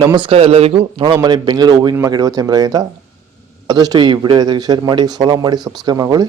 ನಮಸ್ಕಾರ ಎಲ್ಲರಿಗೂ. ನೋಡೋ ಮನೆ ಬೆಂಗಳೂರು ಹೂವಿನ ಮಾರ್ಕೆಟ್ ಇವತ್ತು ಅಂತ ಆದಷ್ಟು ಈ ವಿಡಿಯೋ ಶೇರ್ ಮಾಡಿ, ಫಾಲೋ ಮಾಡಿ, ಸಬ್ಸ್ಕ್ರೈಬ್ ಮಾಡ್ಕೊಳ್ಳಿ.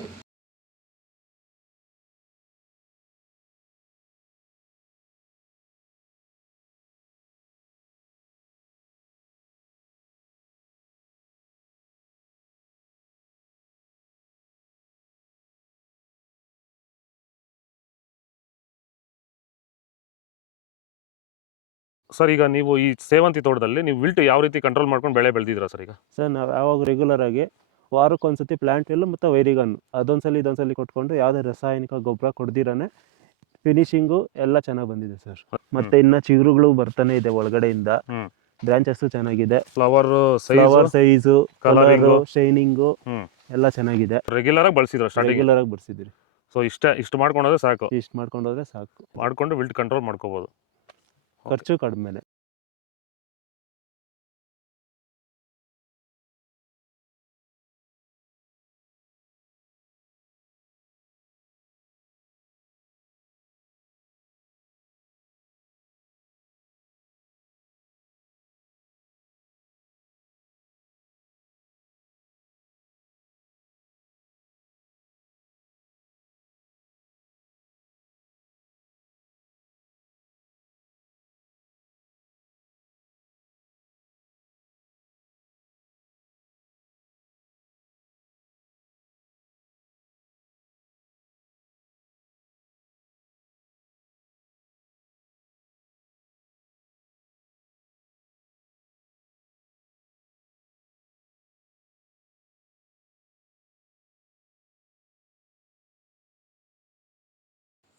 ಸರ್, ಈಗ ನೀವು ಈ ಸೇವಂತಿ ತೋಟದಲ್ಲಿ ನೀವು ವಿಲ್ಟ್ ಯಾವ ರೀತಿ ಕಂಟ್ರೋಲ್ ಮಾಡ್ಕೊಂಡು ಬೆಳೆ ಬೆಳೆದಿದ್ದೀರಾ ಸರ್? ಈಗ ಸರ್ ನಾವು ಯಾವಾಗ ರೆಗ್ಯುಲರ್ ಆಗಿ ವಾರಕ್ಕೊಂದ್ಸತಿ ಪ್ಲಾಂಟ್ ಎಲ್ಲ ಮತ್ತು ವೈರಿಗನ್ ಅದೊಂದ್ಸಲಿ ಇದೊಂದ್ಸಲಿ ಕೊಟ್ಕೊಂಡು ಯಾವುದೇ ರಾಸಾಯನಿಕ ಗೊಬ್ಬರ ಕೊಡ್ದಿರಾನೆ ಫಿನಿಶಿಂಗು ಎಲ್ಲ ಚೆನ್ನಾಗಿ ಬಂದಿದೆ ಸರ್. ಮತ್ತೆ ಇನ್ನ ಚಿಗುರುಗಳು ಬರ್ತಾನೆ ಇದೆ ಒಳಗಡೆಯಿಂದ. ಬ್ರಾಂಚಸ್ ಚೆನ್ನಾಗಿದೆ, ಫ್ಲವರ್ ಸೈಜು, ಕಲರು, ಶೈನಿಂಗು ಎಲ್ಲ ಚೆನ್ನಾಗಿದೆ. ರೆಗ್ಯುಲರ್ ಆಗಿ ಬಳಸಿದ್ರು ರೆಗ್ಯುಲರ್ ಆಗಿ ಬರ್ಸಿದ್ರಿ. ಸೊ ಇಷ್ಟು ಮಾಡ್ಕೊಂಡೋದ್ರೆ ಸಾಕು. ಇಷ್ಟು ಮಾಡ್ಕೊಂಡೋದ್ರೆ ಸಾಕು, ಮಾಡ್ಕೊಂಡು ವಿಲ್ಟ್ ಕಂಟ್ರೋಲ್ ಮಾಡ್ಕೋಬಹುದು. ಖರ್ಚು ಕಡಿಮೆನೆ.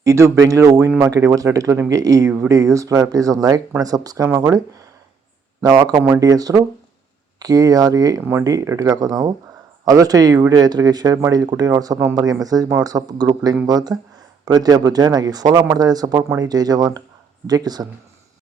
ಇದು ಬೆಂಗಳೂರು ಹೂವಿನ ಮಾರ್ಕೆಟ್ ಇವತ್ತು ರೇಟ್ಗಳು. ನಿಮಗೆ ಈ ವಿಡಿಯೋ ಯೂಸ್ಫುಲ್ ಆಗಿ ಪ್ಲೀಸ್ ಒಂದು ಲೈಕ್ ಮಾಡಿ, ಸಬ್ಸ್ಕ್ರೈಬ್ ಮಾಡ್ಕೊಳ್ಳಿ. ನಾವು ಹಾಕೋ ಮಂಡಿ ಹೆಸರು KRA ಮಂಡಿ ರೇಟ್ಗೆ ಹಾಕೋದು ನಾವು. ಆದಷ್ಟು ಈ ವಿಡಿಯೋ ರೈತರಿಗೆ ಶೇರ್ ಮಾಡಿ. ಇಲ್ಲಿ ಕೊಟ್ಟಿರೋ ವಾಟ್ಸಪ್ ನಂಬರ್ಗೆ ಮೆಸೇಜ್ ಮಾಡಿ, ವಾಟ್ಸಪ್ ಗ್ರೂಪ್ ಲಿಂಕ್ ಬರುತ್ತೆ. ಪ್ರತಿಯೊಬ್ಬರು ಜಾಯ್ನ್ ಆಗಿ ಫಾಲೋ ಮಾಡ್ತಾರೆ, ಸಪೋರ್ಟ್ ಮಾಡಿ. ಜೈ ಜವಾನ್, ಜೈ ಕಿಸಾನ್.